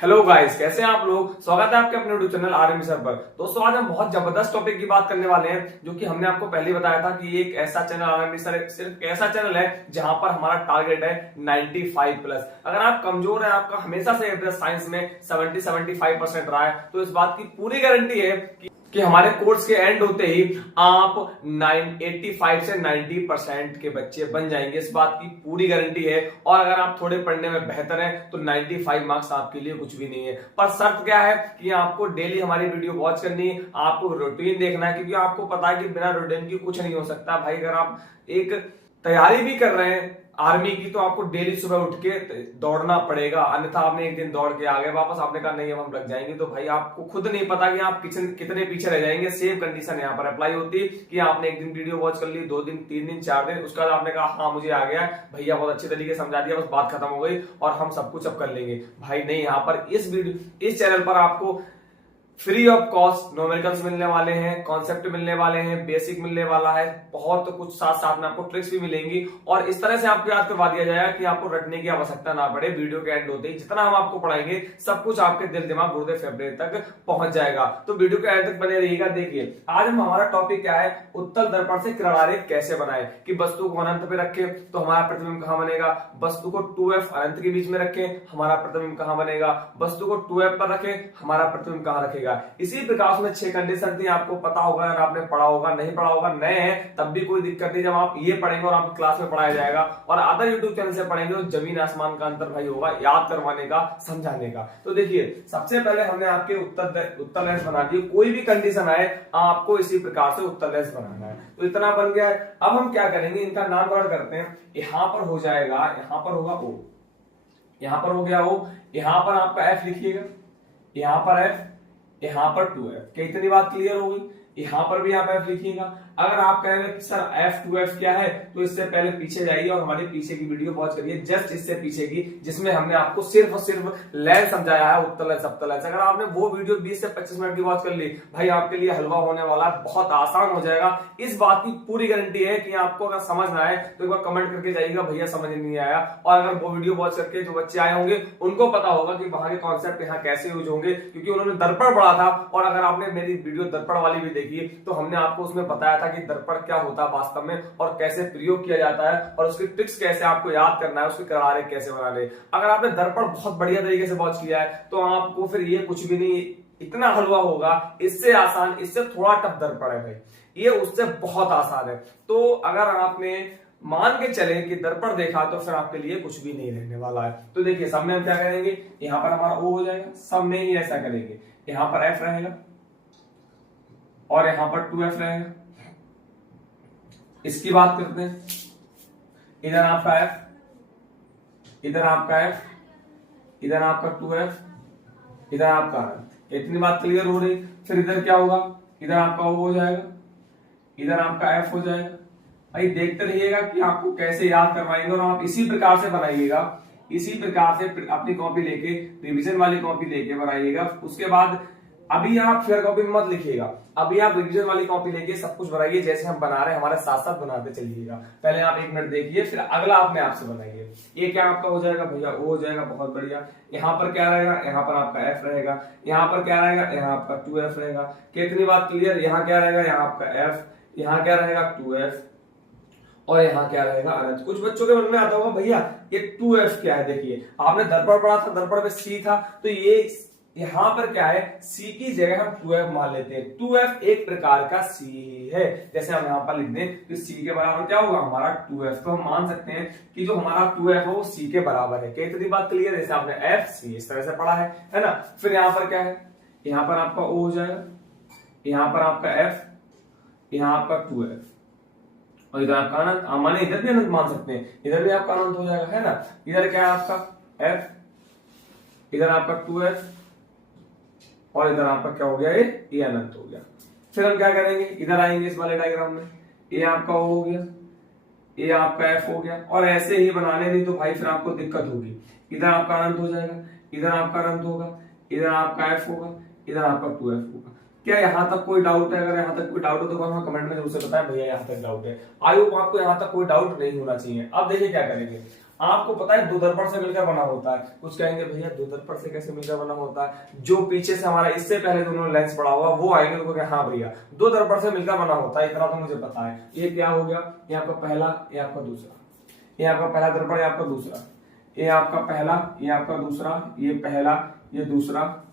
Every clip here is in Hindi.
हेलो गाइस, कैसे हैं आप लोग। स्वागत है आपके अपने यूट्यूब चैनल आरएम सर पर। दोस्तों, आज हम बहुत जबरदस्त टॉपिक की बात करने वाले हैं, जो कि हमने आपको पहले बताया था कि ये एक ऐसा चैनल आरएम सर सिर्फ ऐसा चैनल है जहां पर हमारा टारगेट है 95 प्लस। अगर आप कमजोर हैं, आपका हमेशा से एवरेज साइंस में 70-75% रहा है, तो इस बात की पूरी गारंटी है कि हमारे कोर्स के एंड होते ही आप 85 से 90% के बच्चे बन जाएंगे। इस बात की पूरी गारंटी है। और अगर आप थोड़े पढ़ने में बेहतर हैं तो 95 मार्क्स आपके लिए कुछ भी नहीं है। पर शर्त क्या है कि आपको डेली हमारी वीडियो वॉच करनी है, आपको रूटीन देखना है, क्योंकि आपको पता है कि बिना रूटीन के कुछ नहीं हो सकता भाई। अगर आप एक तैयारी भी कर रहे हैं आर्मी की, तो आपको डेली सुबह उठ के दौड़ना पड़ेगा। अन्यथा आपने एक दिन दौड़ के आ गए वापस, आपने कहा नहीं अब हम लग जाएंगे, तो भाई आपको खुद नहीं पता कि आप कितने पीछे रह जाएंगे। सेम कंडीशन यहाँ पर अप्लाई होती है कि आपने एक दिन वीडियो वॉच कर ली, 2 दिन, 3 दिन, 4 दिन, उसके बाद आपने कहा हाँ मुझे आ गया भैया, बहुत अच्छे तरीके से समझा दिया, बस बात खत्म हो गई और हम सब कुछ अब कर लेंगे। भाई नहीं, यहाँ पर इस चैनल पर आपको फ्री ऑफ कॉस्ट न्यूमेरिकल्स मिलने वाले हैं, कॉन्सेप्ट मिलने वाले हैं, बेसिक मिलने वाला है, बहुत कुछ साथ साथ में आपको ट्रिक्स भी मिलेंगी। और इस तरह से आपको याद करवा दिया जाएगा कि आपको रटने की आवश्यकता ना पड़े। वीडियो के एंड होते ही जितना हम आपको पढ़ाएंगे सब कुछ आपके दिल दिमाग गुर्दे फेफड़े तक पहुंच जाएगा। तो वीडियो के एंड तक बने रहिएगा। देखिए आज हमारा टॉपिक क्या है, उत्तल दर्पण से किरण आरेख कैसे बनाए। कि वस्तु को अनंत पे रखें तो हमारा प्रतिबिंब कहां बनेगा, वस्तु को 2f अनंत के बीच में रखें हमारा प्रतिबिंब कहां बनेगा, वस्तु को 2f पर रखें हमारा प्रतिबिंब कहां रखेगा। इसी प्रकार उसमें 6 कंडीशन थी, आपको पता होगा, अगर आपने पढ़ा होगा, नहीं पढ़ा होगा, नए हैं तब भी कोई दिक्कत नहीं। जब आप ये पढ़ेंगे और आपकी क्लास में पढ़ाया जाएगा और अदर यूट्यूब चैनल से पढ़ेंगे तो जमीन आसमान का अंतर भाई होगा याद करवाने का, समझाने का। तो देखिए सबसे पहले हमने आपके उत्तर लेंस बना दिए। कोई भी कंडीशन आए आपको इसी प्रकार से उत्तर लेंस बनाना है। तो इतना बन गया है। अब हम क्या करेंगे, इनका नामकरण करते हैं। यहां पर हो जाएगा, यहां पर होगा O, यहां पर हो गया O, यहां पर आपका F लिखिएगा, यहां पर F, यहां पर 2f। क्या इतनी बात क्लियर हो गई। यहां पर भी आप f लिखिएगा। अगर आप कहेंगे कि सर f 2f क्या है, तो इससे पहले पीछे जाइए और हमारे पीछे की वीडियो वॉच करिए, जस्ट इससे पीछे की, जिसमें हमने आपको सिर्फ और सिर्फ लेंस समझाया है, उत्तल लेंस अपतल लेंस। अगर आपने वो वीडियो 20 से 25 मिनट की वॉच कर ली, भाई आपके लिए हलवा होने वाला है, बहुत आसान हो जाएगा। इस बात की पूरी गारंटी है कि आपको अगर समझ ना आए तो एक बार कमेंट करके जाइएगा भैया समझ नहीं आया। और अगर वो वीडियो वॉच करके जो बच्चे आए होंगे उनको पता होगा कि वहां के कॉन्सेप्ट यहाँ कैसे यूज होंगे, क्योंकि उन्होंने दर्पण पढ़ा था। और अगर आपने मेरी वीडियो दर्पण वाली भी देखी तो हमने आपको उसमें बताया था कि दर्पण क्या होता है वास्तव में और कैसे प्रयोग किया जाता है और उसकी ट्रिक्स कैसे आपको याद करना है, उसके करारे कैसे बनाने। अगर आपने दर्पण बहुत बढ़िया तरीके से वॉच किया है तो आपको फिर ये कुछ भी नहीं, इतना हलवा होगा। इससे आसान, इससे थोड़ा टफ दर्पण है भाई, ये उससे बहुत आसान है। तो अगर आपने मान के चले कि दर्पण देखा तो फिर आपके लिए कुछ भी नहीं रहने वाला है। तो देखिए सब में हम क्या करेंगे, यहां पर हमारा O हो जाएगा, सब में ही ऐसा करेंगे। यहां पर F रहेगा और यहां पर 2f रहेगा। इसकी बात करते हैं, इधर आपका f, इधर आपका f, इधर आपका 2f, इधर आपका अनंत। इतनी बात क्लियर हो रही। फिर इधर क्या होगा, इधर आपका O हो जाएगा, इधर आपका f हो जाएगा। भाई देखते रहिएगा कि आपको कैसे याद करवाएंगे और आप इसी प्रकार से बनाइएगा। इसी प्रकार से अपनी कॉपी लेके, रिवीजन वाली कॉपी लेके बनाइएगा। उसके बाद अभी आप फेयर कॉपी में मत लिखिएगा, अभी आप रिवीजन वाली कॉपी लेके सब कुछ बनाइए जैसे हम बना रहे हैं, हमारे साथ साथ बनाते चलिएगा। पहले आप 1 मिनट देखिए, फिर अगला अपने आप से बनाइए। ये क्या आपका हो जाएगा भैया, O हो जाएगा, बहुत बढ़िया। यहाँ पर क्या रहेगा, यहाँ पर आपका F रहेगा, यहाँ पर क्या रहेगा, यहाँ आपका 2F रहेगा। कितनी बात क्लियर। यहाँ क्या रहेगा, यहाँ आपका F, यहाँ क्या रहेगा 2F और यहाँ क्या रहेगा अनंत। कुछ बच्चों के मन में आता होगा भैया ये 2f क्या है। देखिए आपने दर्पण पढ़ा था, दर्पण में c था, तो ये यहाँ पर क्या है, c की जगह हम 2f मान लेते हैं। 2f एक प्रकार का c है। जैसे हम यहाँ पर लिख दें तो c के बराबर क्या होगा हमारा 2f, तो हम मान सकते हैं कि जो हमारा 2f है वो c के बराबर है। क्या इतनी बात क्लियर है। जैसे आपने f c इस तरह से पढ़ा है ना। फिर यहाँ पर क्या है, यहाँ पर आपका O हो जाएगा, यहाँ पर आपका f, यहाँ आपका 2f और इधर आपका अनंत। माने इधर भी अनंत मान सकते हैं, इधर भी आपका अनंत हो जाएगा, है ना। इधर क्या है आपका f, इधर आपका 2f और इधर आपका क्या हो गया, ये अनंत हो गया। फिर हम क्या करेंगे, इधर आएंगे इस वाले डायग्राम में, ये आपका O हो गया, ये आपका F हो गया। और ऐसे ही बनाने नहीं तो भाई फिर आपको दिक्कत होगी। इधर आपका अनंत हो जाएगा, इधर आपका अनंत होगा, इधर आपका F होगा, इधर आपका 2F होगा। क्या यहाँ तक कोई डाउट है? अगर यहाँ तक कोई डाउट हो तो हमें कमेंट में जरूर से बताएं भैया यहाँ तक डाउट है। आई होप आपको यहाँ तक कोई डाउट नहीं होना चाहिए। अब देखिए क्या करेंगे, आपको पता है दो दर्पण से मिलकर बना होता है। कुछ कहेंगे भैया दो दर्पण से कैसे मिलकर बना होता है, जो पीछे से हमारा इससे पहले दोनों लेंस पड़ा हुआ वो आएंगे तो कहेंगे हाँ भैया दो दर्पण से मिलकर बना होता है, इतना तो मुझे पता है। ये क्या हो गया, ये आपका पहला, ये आपका दूसरा, ये आपका पहला दर्पण, ये आपका दूसरा, ये आपका पहला, ये आपका दूसरा, ये पहला, ये दूसरा,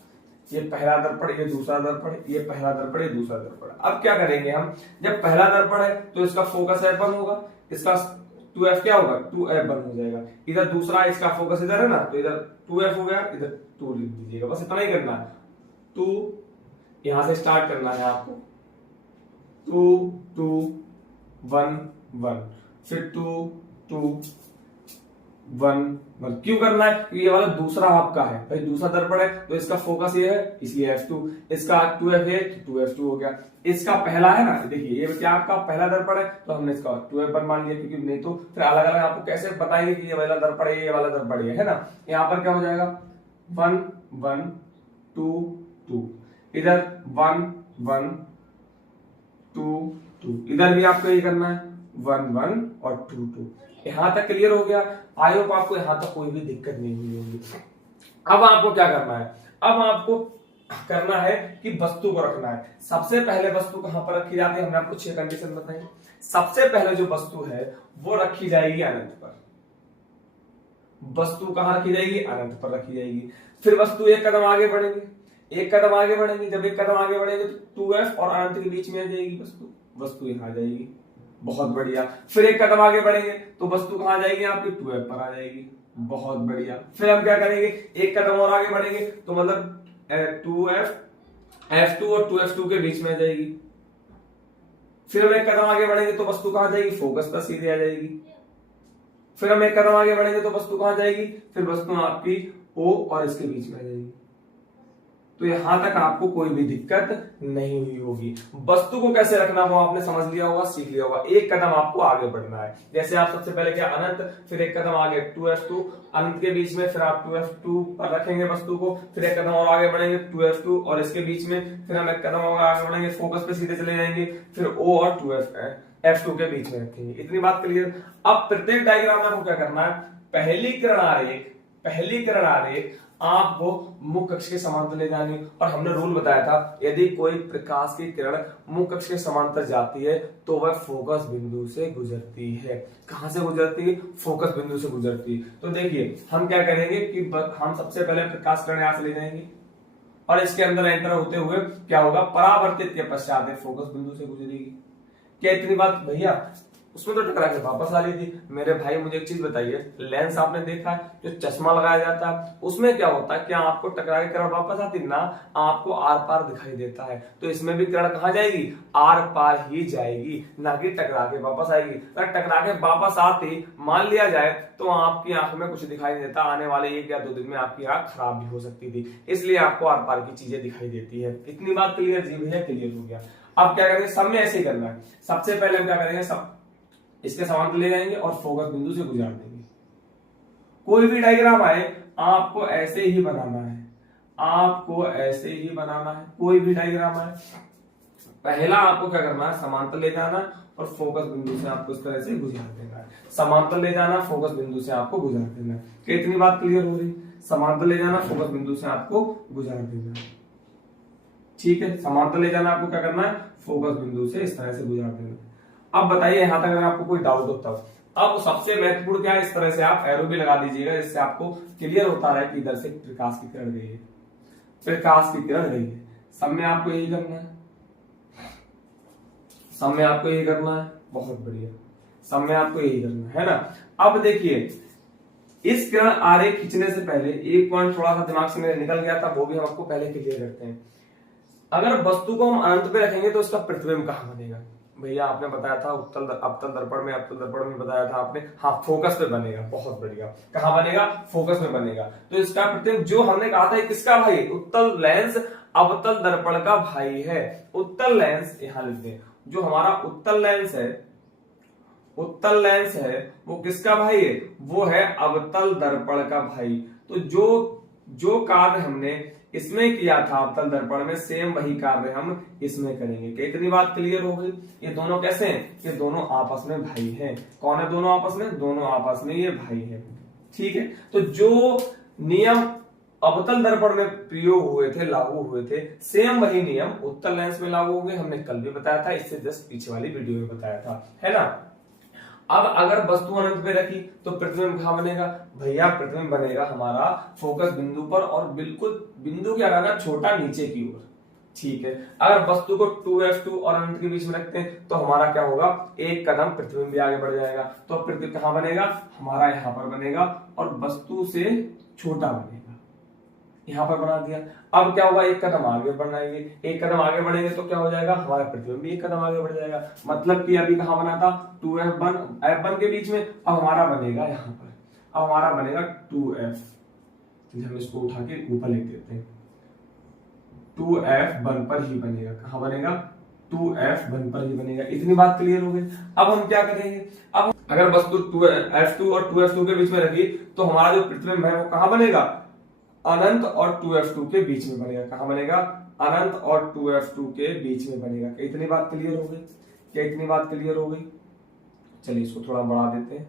ये पहला दर्पण, ये दूसरा दर्पण, ये पहला दर्पण, ये दूसरा दर्पण। अब क्या करेंगे हम, जब पहला दर्पण है तो इसका फोकस F1 होगा, इसका 2F क्या होगा, 2F1 हो जाएगा। इधर दूसरा इसका फोकस इधर है ना, तो इधर 2F हो गया, इधर 2 लिख दीजिएगा, बस इतना ही करना है। 2 यहां से स्टार्ट करना है आपको, 2 2 1 1, फिर 2 2 1 1। क्यों करना है, क्योंकि ये वाला दूसरा आपका है भाई, दूसरा दर्पण है तो इसका फोकस ये है, इसलिए F2, इसका 2F है तो 2F2 हो गया। इसका पहला है ना, देखिए ये क्या आपका पहला दर्पण है तो हमने इसका 2F1 मान लिया, क्योंकि नहीं तो फिर अलग अलग आपको कैसे बताएंगे कि ये वाला दर्पण है, ये वाला दर्पण है ना। यहाँ पर क्या हो जाएगा 1 1 2 2, इधर 1 1 2 2, इधर भी आपको ये करना है 1 1 और 2 2। यहां तक क्लियर हो गया। आई होप आपको यहां तक कोई भी दिक्कत नहीं हुई होगी। अब आपको क्या करना है, अब आपको करना है कि वस्तु को रखना है। सबसे पहले वस्तु कहां पर रखी जाती है, हमने आपको 6 कंडीशन बताई। सबसे पहले जो वस्तु है वो रखी जाएगी अनंत पर। वस्तु कहां रखी जाएगी, अनंत पर रखी जाएगी। फिर वस्तु एक कदम आगे बढ़ेंगे, एक कदम आगे बढ़ेंगे, जब एक कदम आगे बढ़ेंगे तो 2F और अनंत के बीच में आ जाएगी वस्तु, वस्तु यहां आ जाएगी, बहुत बढ़िया। फिर एक कदम आगे बढ़ेंगे तो वस्तु कहां जाएगी आपकी, 2F पर आ जाएगी, बहुत बढ़िया। फिर हम क्या करेंगे, एक कदम और आगे बढ़ेंगे तो मतलब 2F F2 और 2F2 के बीच में आ जाएगी। फिर हम एक कदम आगे बढ़ेंगे तो वस्तु कहां जाएगी, फोकस पर सीधे आ जाएगी। फिर हम एक कदम आगे बढ़ेंगे तो वस्तु कहां जाएगी, फिर वस्तु आपकी O और इसके बीच में आ जाएगी। तो यहां तक आपको कोई भी दिक्कत नहीं हुई होगी। वस्तु को कैसे रखना वो आपने समझ लिया होगा, सीख लिया होगा। एक कदम आपको आगे बढ़ना है, जैसे आप सबसे पहले क्या अनंत, फिर एक कदम आगे 2F2, अनंत के बीच में फिर आप 2F2 पर रखेंगे वस्तु को, फिर एक कदम और आगे बढ़ेंगे 2F2 और इसके बीच में, फिर हम एक कदम और आगे बढ़ेंगे, फोकस पे सीधे चले जाएंगे, फिर O और 2F2 के बीच में रखेंगे। इतनी बात क्लियर। अब प्रत्येक डायग्राम में आपको क्या करना है, पहली किरण आरेख आपको मुख्य अक्ष के समांतर ले जानी। और हमने रूल बताया था, यदि कोई प्रकाश की किरण मुख्य अक्ष के समांतर जाती है तो वह फोकस बिंदु से गुजरती है। कहां से गुजरती है, फोकस बिंदु से गुजरती है। तो देखिए हम क्या करेंगे कि हम सबसे पहले प्रकाश किरण यहां से ले जाएंगे और इसके अंदर एंटर होते हुए क्या होगा, परावर्तित के पश्चात फोकस बिंदु से गुजरेगी। क्या इतनी बात भैया, उसमें तो टकरा के वापस आ रही थी। मेरे भाई मुझे एक चीज बताइए, लेंस आपने देखा है जो चश्मा लगाया जाता है उसमें क्या होता है, क्या आपको टकरा के किरण वापस आती ना, आपको आर पार दिखाई देता है। तो इसमें भी किरण कहां जाएगी, आर पार ही जाएगी, ना कि टकरा के वापस आएगी। अगर टकरा के वापस आती मान लिया जाए तो आपकी आंख में कुछ दिखाई नहीं देता, आने वाले 1 या 2 दिन में आपकी आंख खराब भी हो सकती थी, इसलिए आपको आर पार की चीजें दिखाई देती है। इतनी बात क्लियर जी भैया, क्लियर हो गया। अब क्या करेंगे, सब में ऐसे ही करना है। सबसे पहले हम क्या करेंगे, सब इसके समांतर ले जाएंगे और फोकस बिंदु से गुजार देंगे। कोई भी डायग्राम आए आपको ऐसे ही बनाना है, आपको ऐसे ही बनाना है। कोई भी डायग्राम आए पहला आपको क्या करना है, समांतर ले जाना और फोकस बिंदु से आपको इस तरह से गुजार देना है। समांतर ले जाना, फोकस बिंदु से आपको गुजार देना है। क्या इतनी बात क्लियर हो रही, समांतर ले जाना, फोकस बिंदु से आपको गुजार देना है, ठीक है। समांतर ले जाना, आपको क्या करना है, फोकस बिंदु से इस तरह से गुजार देना है। अब बताइए यहां तक अगर आपको कोई डाउट होता हो, अब सबसे महत्वपूर्ण क्या है, इस तरह से आप एरो भी लगा दीजिएगा जिससे आपको क्लियर होता रहे कि इधर से प्रकाश की किरण गई है, प्रकाश की किरण गई है। सब में आपको यही करना है, सब में आपको यही करना है, बहुत बढ़िया, सब में आपको यही करना है ना। अब देखिए इस किरण आरेख खींचने से पहले एक पॉइंट थोड़ा सा दिमाग से मेरे निकल गया था, वो भी हम आपको पहले क्लियर करते हैं। अगर वस्तु को हम अनंत पे रखेंगे तो इसका प्रतिबिंब कहां बनेगा, भैया आपने बताया था उत्तल अवतल दर्पण में बताया था आपने, हाँ फोकस पे बनेगा, बहुत बढ़िया। कहां बनेगा, फोकस में बनेगा। तो इसका प्रतिबिंब जो हमने कहा था किसका भाई, उत्तल लेंस अवतल दर्पण का भाई है। उत्तल लेंस यहां लिख दें, जो हमारा उत्तल लेंस है, उत्तल लेंस है वो किसका भाई है, वो है अवतल दर्पण का भाई। तो जो कार्य हमने इसमें किया था अवतल दर्पण में, सेम वही कार्य हम इसमें करेंगे। कितनी बात क्लियर हो गई। ये दोनों कैसे हैं, ये दोनों आपस में भाई हैं। कौन है दोनों आपस में, दोनों आपस में ये भाई हैं। ठीक है, तो जो नियम अवतल दर्पण में प्रयोग हुए थे, लागू हुए थे, सेम वही नियम उत्तल लेंस में लागू होंगे। हमने कल भी बताया था, इससे जस्ट पीछे वाली वीडियो में बताया था, है ना। अब अगर वस्तु अनंत पे रखी तो प्रतिबिंब कहां बनेगा भैया, प्रतिबिंब बनेगा हमारा फोकस बिंदु पर, और बिल्कुल बिंदु क्या करना, छोटा नीचे की ओर, ठीक है। अगर वस्तु को 2f2 और अनंत के बीच में रखते हैं तो हमारा क्या होगा, एक कदम प्रतिबिंब भी आगे बढ़ जाएगा। तो प्रतिबिंब कहां बनेगा, हमारा यहां पर बनेगा, और वस्तु से छोटा बनेगा, यहां पर बना दिया। अब क्या होगा, एक कदम आगे बढ़ाएंगे, एक कदम आगे बढ़ेंगे तो क्या हो जाएगा, हमारा प्रतिबिंब भी एक कदम आगे बढ़ जाएगा। मतलब कि अभी कहां बना था, 2f1 f1 के बीच में, अब हमारा बनेगा यहां पर, अब हमारा बनेगा 2f, हम इसको उठा के ऊपर लिख देते हैं, 2f1 पर ही बनेगा। कहां बनेगा, 2f1 पर ही बनेगा। इतनी बात क्लियर हो गई। अब हम क्या करेंगे, अब अगर वस्तु 2f2 और 2f2 के बीच में रखी तो हमारा जो प्रतिबिंब है वो कहां बनेगा, अनंत और 2f2 के बीच में बनेगा। कहां बनेगा, अनंत और 2f2 के बीच में बनेगा। इतनी बात क्लियर हो गई, क्या इतनी बात क्लियर हो गई। चलिए इसको थोड़ा बढ़ा देते हैं,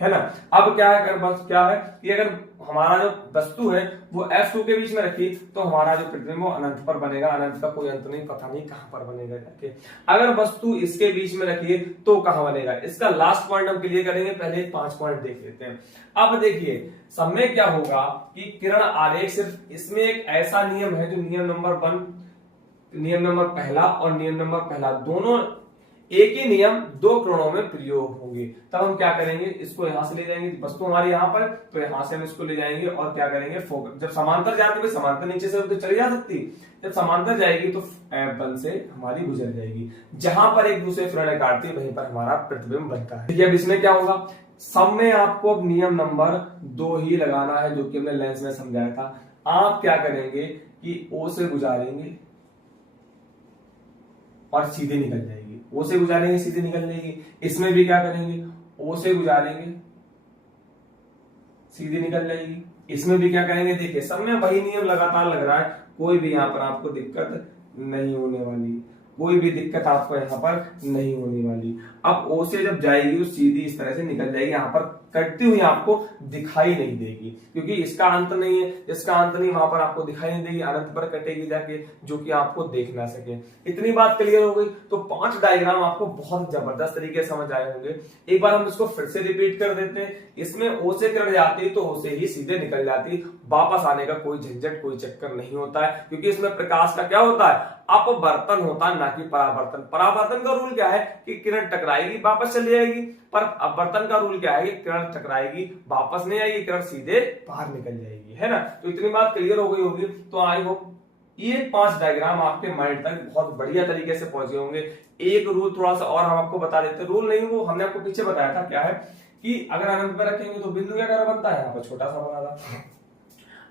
है ना। अब क्या है, अगर बस क्या है कि अगर हमारा जो वस्तु है वो f2 के बीच में रखी तो हमारा जो प्रतिबिंब वो अनंत पर बनेगा। अनंत का कोई अंत नहीं, पता नहीं कहां पर बनेगा जाके। अगर वस्तु इसके बीच में रखिए तो कहां बनेगा, इसका लास्ट पॉइंट हम क्लियर करेंगे, पहले 5 पॉइंट देख लेते हैं। अब देखिए सब में क्या होगा कि किरण आरेख, सिर्फ इसमें एक ऐसा नियम है जो नियम नंबर 1, नियम नंबर पहला और नियम नंबर पहला दोनों एक ही नियम दो किरणों में प्रयोग होंगे। तब हम क्या करेंगे, इसको यहां से ले जाएंगे, वस्तु हमारी यहां पर, तो यहां से हम इसको ले जाएंगे और क्या करेंगे, फोकस जब समांतर जाती है, समांतर नीचे से तो चली जा सकती, जब समांतर जाएगी तो f1 से हमारी गुजर जाएगी, जहां पर एक दूसरे किरणें काटती है वहीं पर हमारा प्रतिबिंब बनता है। अब इसमें क्या होगा, सब में आपको अब नियम नंबर 2 ही लगाना है, जो कि हमने लेंस में समझाया था। आप क्या करेंगे कि O से गुजारेंगे और सीधे निकल जाएगी, O से गुजारेंगे सीधे निकल जाएगी। इसमें भी क्या करेंगे, O से गुजारेंगे सीधे निकल जाएगी। इसमें भी क्या करेंगे, देखिए सब में वही नियम लगातार लग रहा है, कोई भी यहाँ पर आपको दिक्कत नहीं होने वाली, कोई भी दिक्कत आपको यहाँ पर नहीं होने वाली। अब O से जब जाएगी वो सीधी इस तरह से निकल जाएगी, यहाँ पर कटती हुई आपको दिखाई नहीं देगी, क्योंकि इसका अंत नहीं है, इसका अंत नहीं, वहां पर आपको दिखाई नहीं देगी, अनंत पर कटेगी जाके, जो कि आपको देख ना सके। इतनी बात क्लियर हो गई। तो 5 डायग्राम आपको बहुत जबरदस्त तरीके से समझ आए होंगे। एक बार हम इसको फिर से रिपीट कर देते हैं। इसमें O से किरण जाती तो O से ही सीधे निकल जाती, वापस आने का कोई झंझट कोई चक्कर नहीं होता है, क्योंकि इसमें प्रकाश का क्या होता है, अपवर्तन होता है, ना कि परावर्तन। परावर्तन का रूल क्या है कि किरण टकराएगी वापस चली जाएगी, पर अपवर्तन का रूल क्या है कि किरण टकराएगी वापस नहीं आएगी, किरण सीधे बाहर निकल जाएगी, है ना। तो इतनी बात क्लियर हो गई होगी। तो आई होप ये 5 डायग्राम आपके माइंड तक बहुत बढ़िया तरीके से पहुंचे होंगे। एक रूल थोड़ा सा और हम आपको बता देते हैं, रूल नहीं वो हमने आपको पीछे बताया था, क्या है कि अगर अनंत पर रखेंगे तो बिंदु क्या बनता है, यहाँ पर छोटा सा बना था।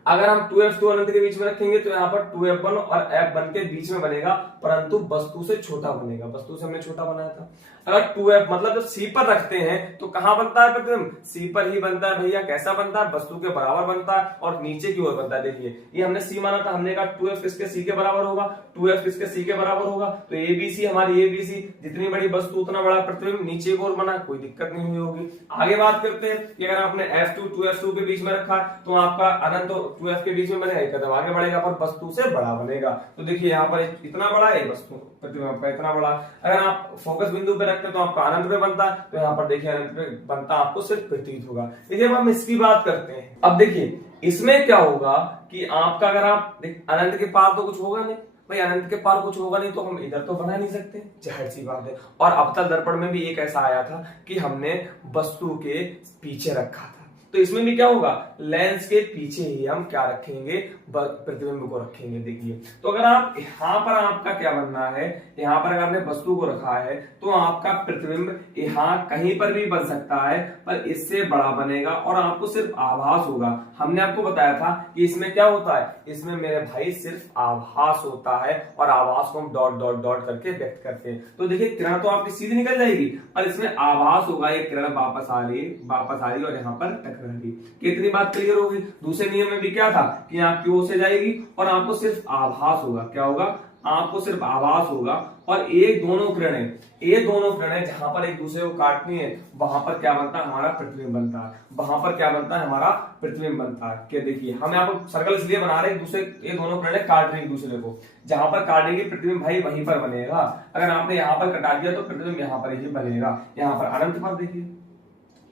अगर हम 2f2 अनंत के बीच में रखेंगे तो यहाँ पर 2f1 और f1 के बीच में बनेगा, परंतु वस्तु से छोटा बनेगा, वस्तु से हमने छोटा बनाया था। अगर 2f मतलब जब C पर रखते हैं तो कहां बनता है प्रतिबिंब, C पर ही बनता है भैया। कैसा बनता है, वस्तु के बराबर बनता है और नीचे की ओर बनता है। देखिए ये हमने C माना था, हमने कहा 2f किसके C के बराबर होगा, 2f किसके C के बराबर होगा, तो ABC हमारी ABC, जितनी बड़ी वस्तु उतना बड़ा प्रतिबिंब, नीचे की ओर बना, कोई दिक्कत नहीं हुई होगी। आगे बात करते हैं कि अगर आपने f2 2f2 के बीच में रखा तो आपका अनंत 2f के बीच में बनेगा, एक कदम आगे बढ़ेगा पर वस्तु से बड़ा बनेगा। तो देखिए यहाँ पर इतना बड़ा है वस्तु प्रतिबिंब का, इतना बड़ा। अगर आप फोकस बिंदु पे रखते हैं तो आपका अनंत पे बनता है, तो यहाँ पर देखिए अनंत पे बनता आपको सिर्फ प्रतीत होगा। देखिए अब हम इसकी बात करते हैं। अब देखिए इसमें क्या होगा कि आपका अगर आप अनंत के पार तो कुछ होगा नहीं भाई, अनंत के पार कुछ होगा नहीं तो हम इधर तो बना नहीं सकते, जाहिर सी बात है। और अवतल दर्पण में भी एक ऐसा आया था कि हमने वस्तु के पीछे रखा था, तो इसमें भी क्या होगा, लेंस के पीछे ही हम क्या रखेंगे, प्रतिबिंब को रखेंगे। देखिए तो अगर आप यहाँ पर आपका क्या बनना है, यहाँ पर अगर आपने वस्तु को रखा है तो आपका प्रतिबिंब यहाँ कहीं पर भी बन सकता है, पर इससे बड़ा बनेगा और आपको सिर्फ आभास होगा। हमने आपको बताया था कि इसमें क्या होता है, इसमें मेरे भाई सिर्फ आभास होता है और आभास को हम डॉट डॉट डॉट करके व्यक्त करते हैं। तो देखिए किरण तो आपकी सीधी निकल जाएगी और इसमें आभास होगा, एक किरण वापस आ रही और यहाँ पर टकरा रही। कितनी बात क्लियर होगी। दूसरे नियम में भी क्या था कि आपकी ओर से जाएगी और आपको सिर्फ आभास होगा, क्या होगा, आपको सिर्फ आभास होगा, और ये दोनों किरणें जहां पर एक दूसरे को काटनी है वहां पर क्या बनता है, हमारा प्रतिबिंब बनता है। वहां पर क्या बनता है, हमारा प्रतिबिंब बनता है। क्या देखिए, हम यहाँ पर सर्कल इसलिए बना रहे हैं, ये दोनों किरणें काट रही एक दूसरे को, जहां पर काटेंगे प्रतिबिंब भाई वहीं पर बनेगा। अगर आपने यहाँ पर कटा दिया तो प्रतिबिंब यहाँ पर ही बनेगा। यहाँ पर अनंत पर देखिए,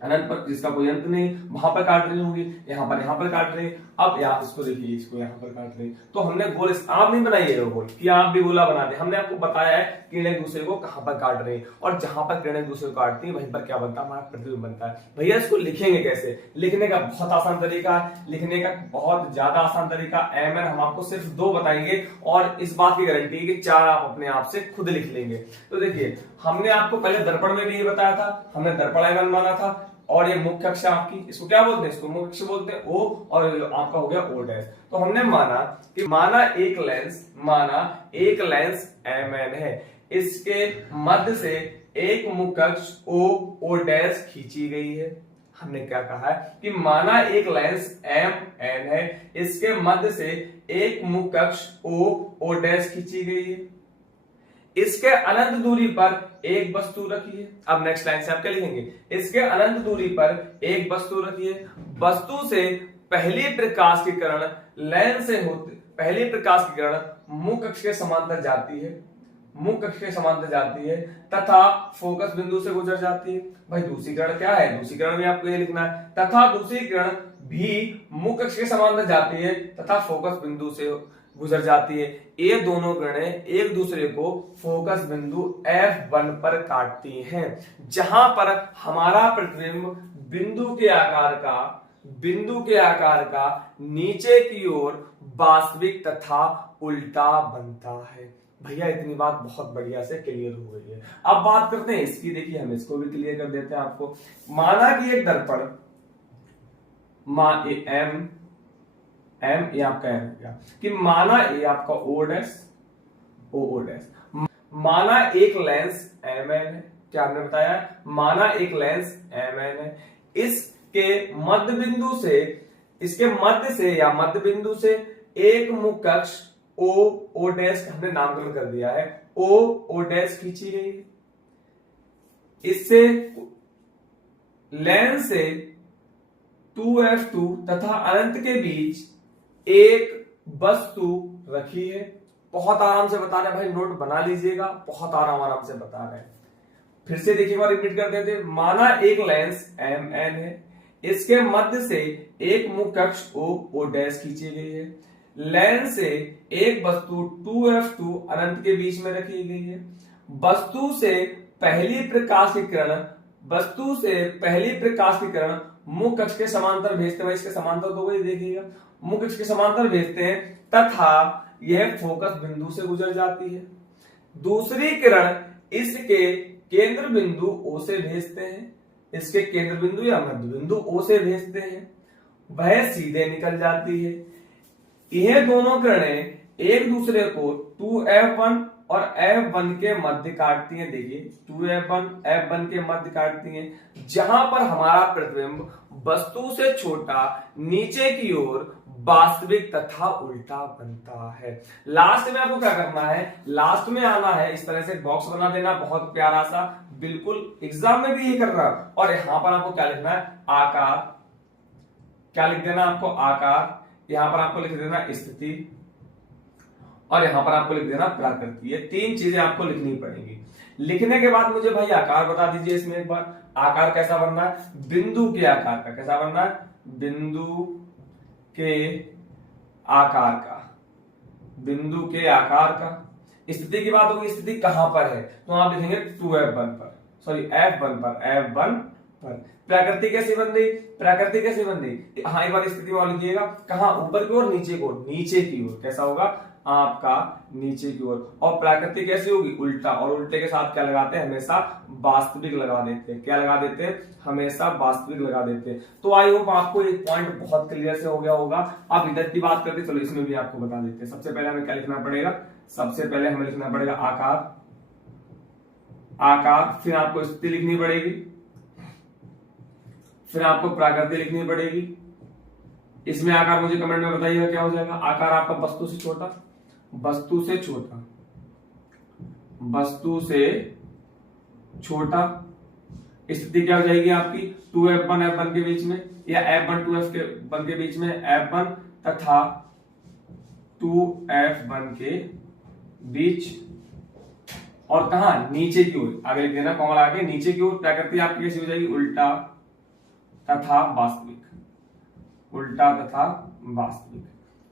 अनंत पर जिसका कोई अंत नहीं, वहां पर काट रही होंगी, यहाँ पर काट रही। अब यहाँ इसको देखिए, इसको यहाँ पर काट रही। तो हमने गोल आप नहीं बनाइएगा गोल कि आप भी गोला बनाते, हमने आपको बताया है किरणें एक दूसरे को कहां पर काट रही हैं, और जहां पर किरणें एक दूसरे को काटती हैं वहीं पर क्या बनता है, हमारा प्रतिबिंब बनता है। भैया इसको लिखेंगे कैसे? लिखने का बहुत आसान तरीका, लिखने का बहुत ज्यादा आसान तरीका। एमएन हम आपको सिर्फ 2 बताएंगे, और इस बात की गारंटी है कि 4 आप अपने आप से खुद लिख लेंगे। तो देखिए, हमने आपको पहले दर्पण में भी ये बताया था, हमने दर्पण एमएन माना था, और ये मुख्य अक्ष आपकी, इसको क्या बोलते हैं, इसको मुख्य अक्ष बोलते हैं, ओ, और आपका हो गया ओ डैश। तो हमने माना एक लेंस एमएन है, इसके मध्य से एक मुख्य अक्ष ओ डैश खींची गई है। हमने क्या कहा है कि माना एक लेंस एम एन है, इसके मध्य से एक मुख्य अक्ष ओ डैश खींची गई है, इसके अनंत दूरी पर एक वस्तु रखी है। अब नेक्स्ट लाइन से आप क्या लिखेंगे, इसके अनंत दूरी पर एक वस्तु रखी है, वस्तु से पहली प्रकाश की किरण लेंस से होती, पहली प्रकाश की किरण मुख्य अक्ष के समांतर जाती है, तथा फोकस बिंदु से गुजर जाती है। भाई दूसरी किरण क्या है, दूसरी किरण में आपको ये लिखना है, तथा दूसरी किरण भी मुख्य अक्ष के समांतर जाती है तथा फोकस बिंदु से गुजर जाती है। ये दोनों किरणें एक दूसरे को फोकस बिंदु F1 पर काटती हैं, जहां पर हमारा प्रतिबिंब बिंदु के आकार का नीचे की ओर वास्तविक तथा उल्टा बनता है। भैया इतनी बात बहुत बढ़िया से क्लियर हो गई है। अब बात करते हैं इसकी, देखिए हम इसको भी क्लियर कर देते हैं आपको। माना कि एक दर्पण एम ये आपका एम क्या कि माना ये आपका ओ डैश, माना एक लेंस एम एन है, क्या आपने बताया, माना एक लेंस एम एन है, इसके मध्य बिंदु से एक मुख्य अक्ष ओ डैश हमने नामकरण कर दिया है, ओ डैश खींची गई है, इससे लेंस से 2F2 तथा अनंत के बीच एक वस्तु रखी है। बहुत आराम से बता रहे हैं भाई, नोट बना लीजिएगा, बहुत आराम से बता रहे हैं। फिर से देखिए, बार रिपीट कर देते हैं। माना एक लेंस एम एन है, इसके मध्य से एक मुख्य अक्ष ओ डैश खींची गई है, लेंस से एक वस्तु 2F2 अनंत के बीच में रखी गई है, वस्तु से पहली प्रकाश की किरण मुख्य अक्ष के समांतर भेजते हैं, इसके समांतर तो वही देखिएगा, मुख्य अक्ष के समांतर भेजते हैं तथा यह फोकस बिंदु से गुजर जाती है। दूसरी किरण इसके केंद्र बिंदु ओ से भेजते हैं, इसके केंद्र बिंदु या मध्य बिंदु ओ से भेजते हैं, वह सीधे निकल जाती है। यह दोनों किरणें एक दूसरे को 2F1 और F1 के मध्य काटती हैं। देखिए 2F1 F1 के मध्य काटती हैं, जहां पर हमारा प्रतिबिंब वस्तु से छोटा नीचे की ओर वास्तविक तथा उल्टा बनता है। लास्ट में आपको क्या करना है, लास्ट में आना है, इस तरह से बॉक्स बना देना, बहुत प्यारा सा, बिल्कुल एग्जाम में भी ये कर रहा है। और यहां पर आपको क्या लिखना है, आकार, क्या लिख देना आपको, आकार, यहां पर आपको लिख देना स्थिति, और यहां पर आपको लिख देना प्राकृति। ये 3 चीजें आपको लिखनी पड़ेंगी। लिखने के बाद मुझे भाई आकार बता दीजिए इसमें एक बार, आकार कैसा बनना है, बिंदु के आकार का, कैसा बनना है, बिंदु के आकार का, बिंदु के आकार का। स्थिति की बात होगी, स्थिति कहां पर है, तो आप लिखेंगे 2F1 पर, सॉरी F1 पर। प्रकृति कैसी बन रही, प्रकृति कैसी बन रही, हाँ एक बार स्थिति में लिखिएगा, कहां, ऊपर की ओर, नीचे की ओर, नीचे की ओर, कैसा होगा आपका नीचे की ओर। और प्रकृति कैसी होगी, उल्टा, और उल्टे के साथ क्या लगाते हैं, हमेशा वास्तविक लगा देते हैं, क्या लगा देते हैं, हमेशा वास्तविक लगा देते हैं। तो आई होप आपको एक पॉइंट बहुत क्लियर से हो गया होगा। अब इधर की बात करते, चलो इसमें भी आपको बता देते हैं। सबसे पहले हमें क्या लिखना पड़ेगा, सबसे पहले हमें लिखना पड़ेगा आकार, आकार, फिर आपको स्थिति लिखनी पड़ेगी, फिर आपको प्राकृति लिखनी पड़ेगी। इसमें आकार मुझे कमेंट में बताइएगा क्या हो जाएगा, आकार आपका वस्तु से छोटा, वस्तु से छोटा, वस्तु से छोटा, स्थिति क्या हो जाएगी आपकी 2F1 F1 के बीच में, या F1 2F1 के बीच में, F1 तथा 2F1 के बीच, और कहा नीचे की ओर, आगे लिख देना कॉमा लगा के, नीचे की ओर क्या करती है आपकी, कैसी हो जाएगी, उल्टा तथा वास्तविक, उल्टा तथा वास्तविक।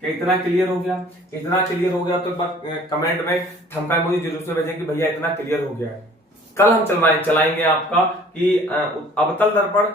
क्या इतना क्लियर हो गया? इतना क्लियर हो गया तो एक बार कमेंट में थंबनेल मुझे जरूर से भेजें कि भैया इतना क्लियर हो गया है। कल हम चलाएंगे आपका कि अवतल दर्पण,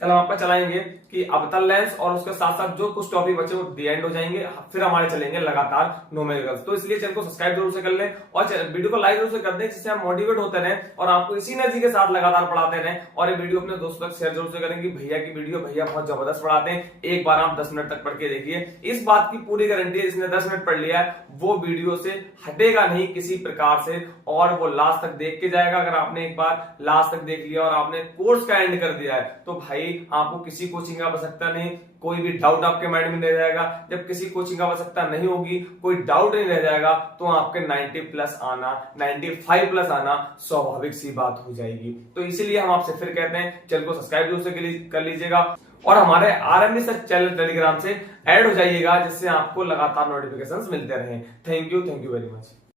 कल हम आपका चलाएंगे कि अवतल लेंस, और उसके साथ साथ जो कुछ टॉपिक बचे वो दी एंड हो जाएंगे, फिर हमारे चलेंगे लगातार न्यूमेरिकल्स। तो इसलिए चैनल को सब्सक्राइब जरूर से कर लें और वीडियो को लाइक जरूर से कर दें, जिससे हम मोटिवेट होते रहें और आपको इसी एनर्जी के साथ लगातार पढ़ाते रहें। और ये वीडियो अपने दोस्तों तक शेयर जरूर से करें कि भैया की वीडियो भैया बहुत जबरदस्त पढ़ाते हैं, एक बार आप 10 मिनट तक पढ़ के देखिए। इस बात की पूरी गारंटी है, जिसने 10 मिनट पढ़ लिया है वो वीडियो से हटेगा नहीं किसी प्रकार से, और वो लास्ट तक देख के जाएगा। अगर आपने एक बार लास्ट तक देख लिया और आपने कोर्स का एंड कर दिया है तो भाई आपको किसी कोचिंग का आवश्यकता नहीं, कोई भी डाउट आपके माइंड में नहीं रह जाएगा। जब किसी कोचिंग का आवश्यकता नहीं होगी, कोई डाउट नहीं रह जाएगा, तो आपके 90 प्लस आना, 95 प्लस आना स्वाभाविक सी बात हो जाएगी। तो इसीलिए हम आपसे फिर कहते हैं चैनल को सब्सक्राइब जरूर से कर लीजिएगा और हमारे आरएमबी सर चैनल टेलीग्राम से ऐड हो जाइएगा, जिससे आपको लगातार नोटिफिकेशंस मिलते रहें। Thank you very much.